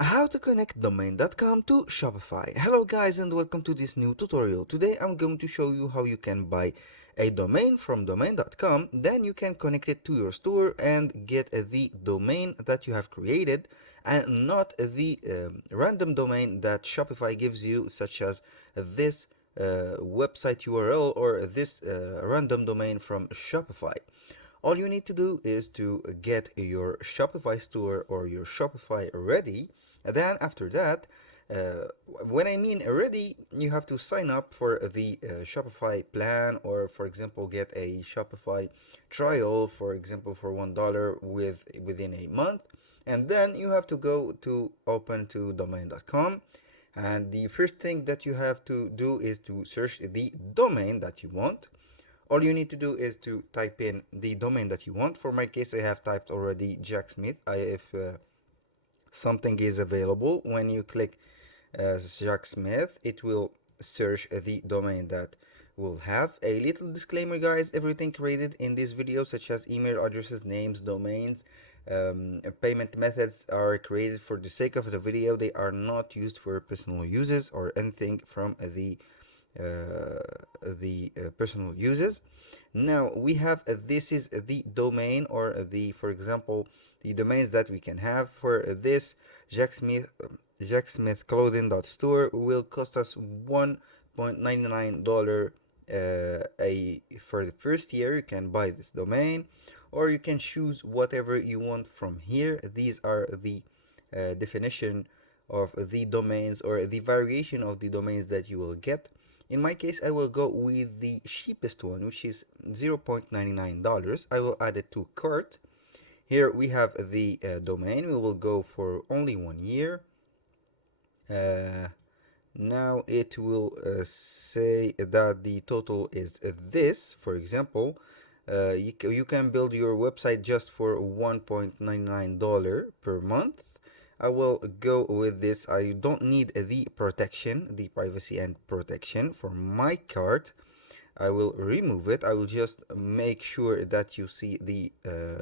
How to connect domain.com to Shopify. Hello guys and welcome to this new tutorial. Today I'm going to show you how you can buy a domain from domain.com, then you can connect it to your store and get the domain that you have created and not the random domain that Shopify gives you, such as this website URL or this random domain from Shopify. All you need to do is to get your Shopify store or your Shopify ready. And then after that, uh, when I mean ready, you have to sign up for the Shopify plan, or for example get a Shopify trial, for example for $1 within a month. And then you have to go to open to domain.com, and the first thing that you have to do is to search the domain that you want. All you need to do is to type in the domain that you want. For my case, I have typed already Jack Smith. If something is available, when you click Jack Smith, it will search the domain that will have. A little disclaimer, guys: everything created in this video, such as email addresses, names, domains, payment methods, are created for the sake of the video. They are not used for personal uses or anything from the personal uses. Now we have this is the domain, or the, for example, the domains that we can have for this jacksmithclothing.store will cost us $1.99 for the first year. You can buy this domain, or you can choose whatever you want from here. These are the definition of the domains, or the variation of the domains that you will get. In my case, I will go with the cheapest one, which is $0.99. I will add it to cart. Here we have the domain. We will go for only 1 year. Uh, Now it will say that the total is this. For example, you can build your website just for $1.99 per month. I will go with this. I don't need the protection, the privacy and protection for my cart. I will remove it. I will just make sure that you see the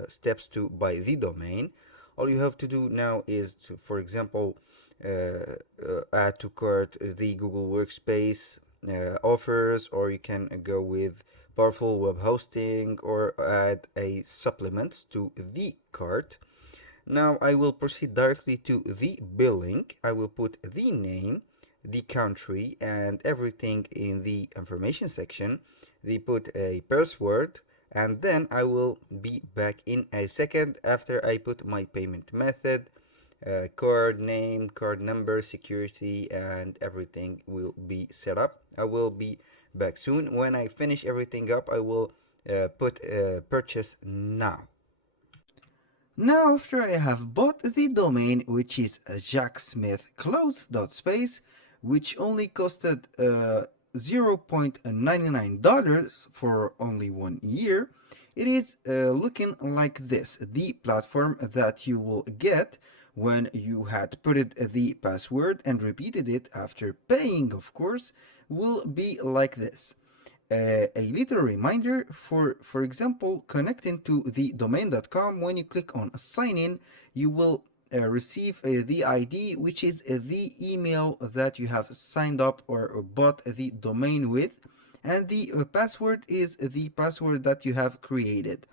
steps to buy the domain. All you have to do now is to, for example, add to cart the Google Workspace offers, or you can go with powerful web hosting, or add a supplements to the cart. Now I will proceed directly to the billing. I will put the name, the country, and everything in the information section. They put a password, and then I will be back in a second after I put my payment method, card name, card number, security, and everything will be set up. I will be back soon. When I finish everything up, I will put purchase now. Now, after I have bought the domain, which is jacksmithclothes.space, which only costed $0.99 for only 1 year, it is looking like this. The platform that you will get when you had put it the password and repeated it after paying, of course, will be like this. A little reminder: for example, connecting to the domain.com, when you click on sign in, you will receive the ID, which is the email that you have signed up or bought the domain with, and the password is the password that you have created.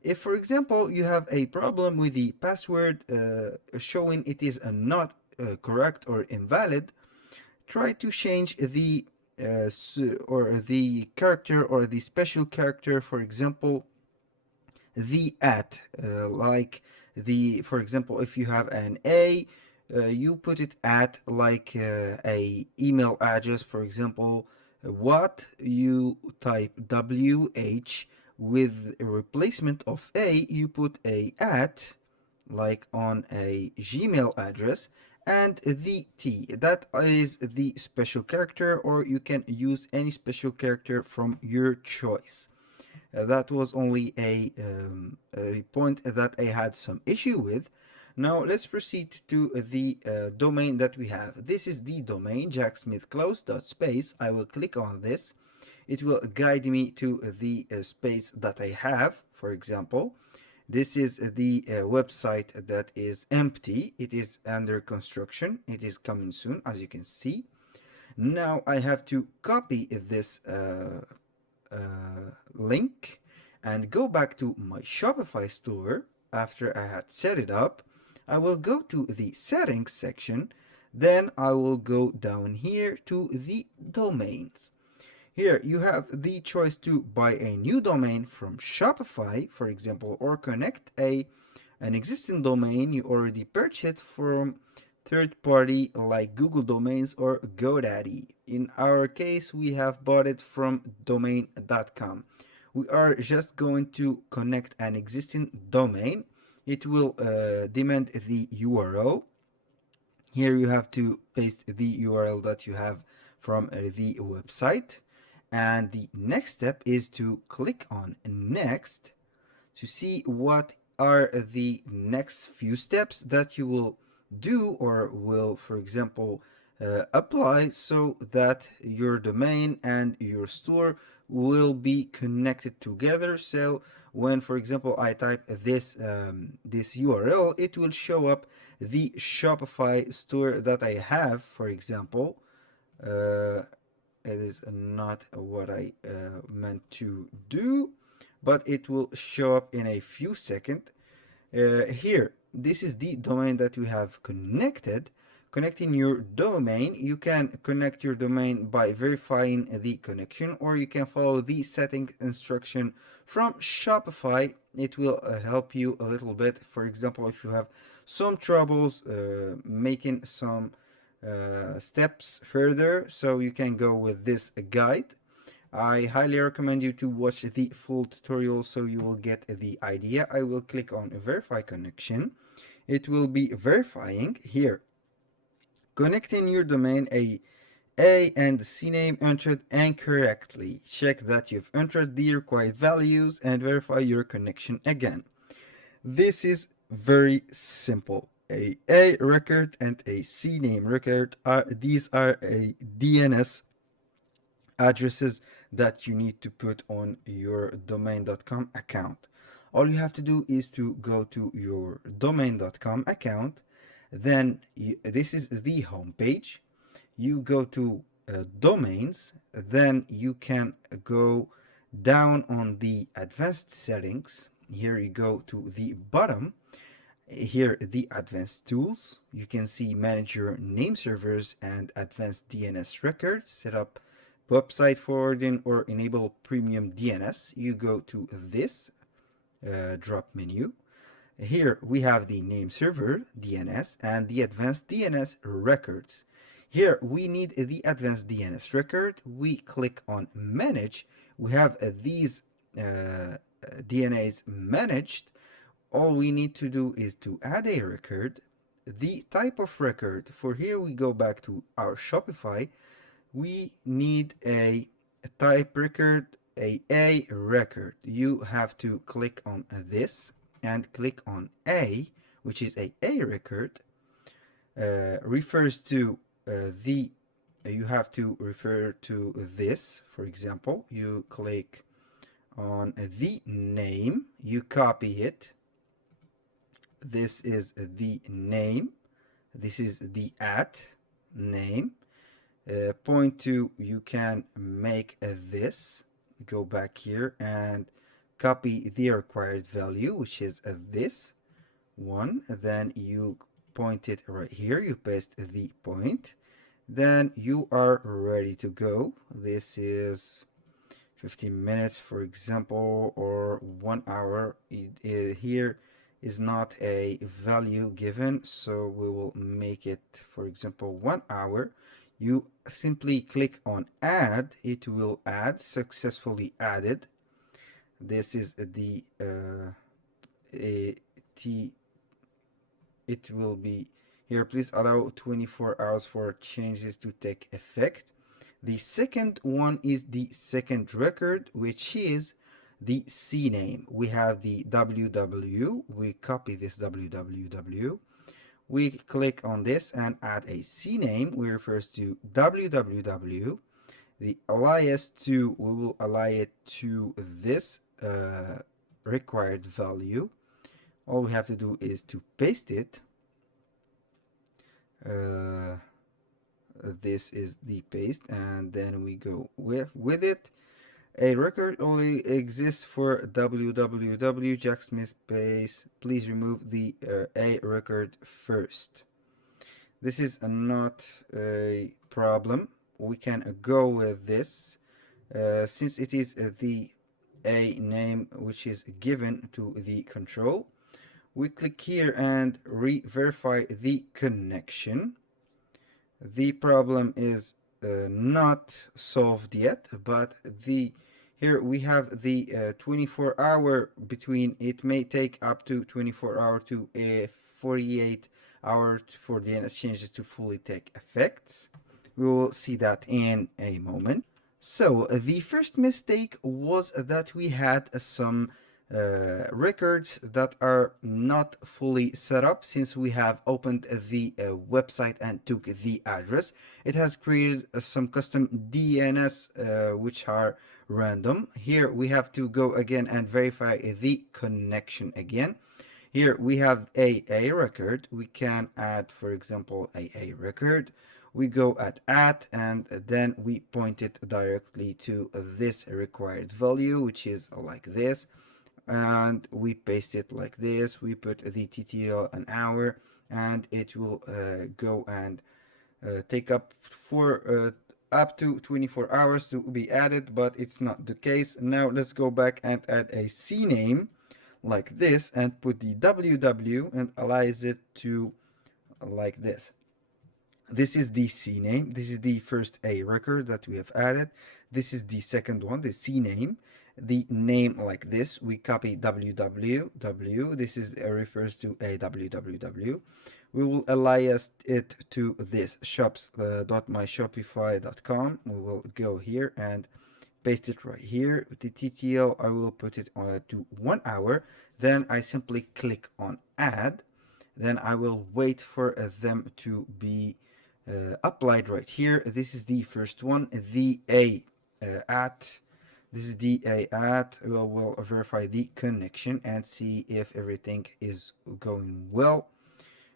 If, for example, you have a problem with the password showing it is not correct or invalid, try to change the or the character, or the special character. For example, the at, like the, for example, if you have an a, you put it at like a email address. For example, what you type WH, with a replacement of a you put a at, like on a Gmail address, and the T, that is the special character, or you can use any special character from your choice. That was only a point that I had some issue with. Now let's proceed to the domain that we have. This is the domain jacksmithclothes.space. I will click on this. It will guide me to the space that I have. For example, This is the website that is empty. It is under construction. It is coming soon, as you can see. Now I have to copy this link and go back to my Shopify store. After I had set it up, I will go to the settings section. Then I will go down here to the domains. Here you have the choice to buy a new domain from Shopify, for example, or connect an existing domain you already purchased from third party like Google Domains or GoDaddy. In our case, we have bought it from domain.com. We are just going to connect an existing domain. It will demand the URL. Here you have to paste the URL that you have from the website. And the next step is to click on next to see what are the next few steps that you will do or will, for example, apply so that your domain and your store will be connected together. So when, for example, I type this URL, it will show up the Shopify store that I have, for example. uh, it is not what I meant to do, but it will show up in a few seconds. Here, this is the domain that we have connected. Connecting your domain, you can connect your domain by verifying the connection, or you can follow the setting instruction from Shopify. It will help you a little bit. For example, if you have some troubles making some steps further, so you can go with this guide. I highly recommend you to watch the full tutorial so you will get the idea. I will click on verify connection. It will be verifying here. Connecting your domain A and C name entered incorrectly. Check that you've entered the required values and verify your connection again. This is very simple. A record and a C name record are a DNS addresses that you need to put on your domain.com account. All you have to do is to go to your domain.com account. Then this is the home page. You go to domains. Then you can go down on the advanced settings. Here you go to the bottom. Here the advanced tools. You can see manage your name servers and advanced DNS records, set up website forwarding or enable premium DNS. You go to this drop menu. Here we have the name server DNS and the advanced DNS records. Here we need the advanced DNS record. We click on manage. We have these DNAs managed. All we need to do is to add a record. The type of record, for here we go back to our Shopify. We need a type record, a record. You have to click on this and click on A, which is a record. Refers to the you have to refer to this. For example, you click on the name, you copy it. This is the name. This is the at name. Point to, you can make this. Go back here and copy the required value, which is this one. Then you point it right here. You paste the point. Then you are ready to go. This is 15 minutes, for example, or 1 hour. Here is not a value given, so we will make it, for example, 1 hour. You simply click on add. It will add, successfully added. This is the it will be here. Please allow 24 hours for changes to take effect. The second one is the second record, which is the C name. We have the www. We copy this www. We click on this and add a C name, which refers to www. The alias we will ally it to this required value. All we have to do is to paste it. This is the paste, and then we go with it. A record only exists for www jacksmith space. Please remove the a record first. This is not a problem. We can go with this since it is the a name which is given to the control. We click here and re-verify the connection. The problem is not solved yet, but the here we have the 24-hour between. It may take up to 24 hours to 48 hours for the changes to fully take effect. We will see that in a moment. So the first mistake was that we had some records that are not fully set up. Since we have opened the website and took the address, it has created some custom DNS which are random. Here we have to go again and verify the connection again. Here we have a record. We can add, for example, a record. We go at add, and then we point it directly to this required value, which is like this, and we paste it like this. We put the TTL an hour, and it will go and take up to 24 hours to be added, but it's not the case. Now let's go back and add a CNAME like this and put the www and alias it to like this. This is the CNAME. This is the first A record that we have added. This is the second one, the CNAME. The name like this. We copy www. This is refers to a www. We will alias it to this shops.myshopify.com. We will go here and paste it right here. The TTL, I will put it to 1 hour. Then I simply click on add. Then I will wait for them to be applied right here. This is the first one, the A at. This is the A at. We'll verify the connection and see if everything is going well.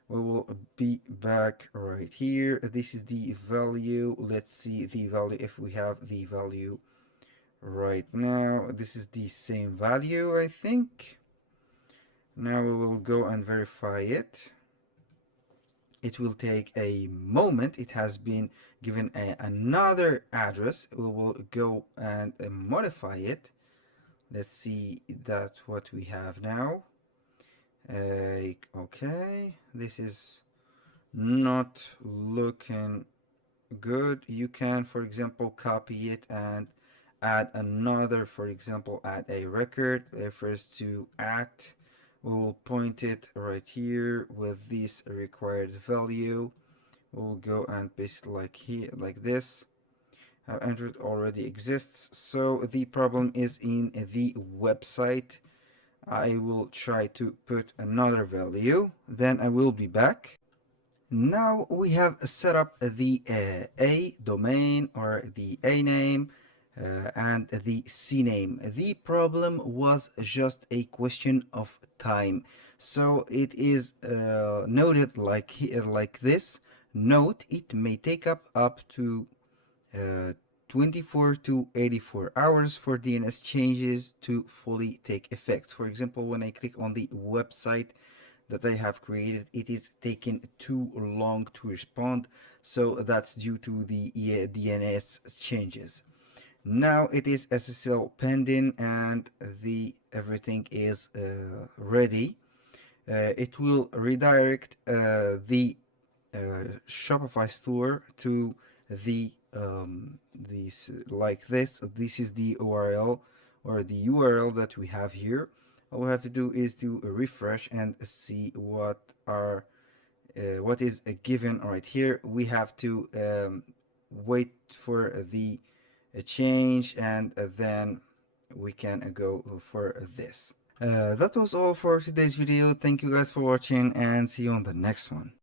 We will be back right here. This is the value. Let's see the value, if we have the value right now. This is the same value, I think. Now we will go and verify it. It will take a moment. It has been given another address. We will go and modify it. Let's see that what we have now. Okay, this is not looking good. You can, for example, copy it and add another. For example, add a record refers to act. We will point it right here with this required value. We'll go and paste it like here, like this. Have entered already exists, so the problem is in the website. I will try to put another value, then I will be back. Now we have set up the A domain or the A name and the C name. The problem was just a question of time. So it is noted like here, like this. Note, it may take up to 24 to 84 hours for DNS changes to fully take effect. For example, when I click on the website that I have created, it is taking too long to respond, so that's due to the DNS changes. Now it is SSL pending and the everything is ready. It will redirect the Shopify store to the these like this. This is the URL or the URL that we have here. All we have to do is to refresh and see what is given right here. We have to wait for the change, and then we can go for this. That was all for today's video. Thank you guys for watching, and see you on the next one.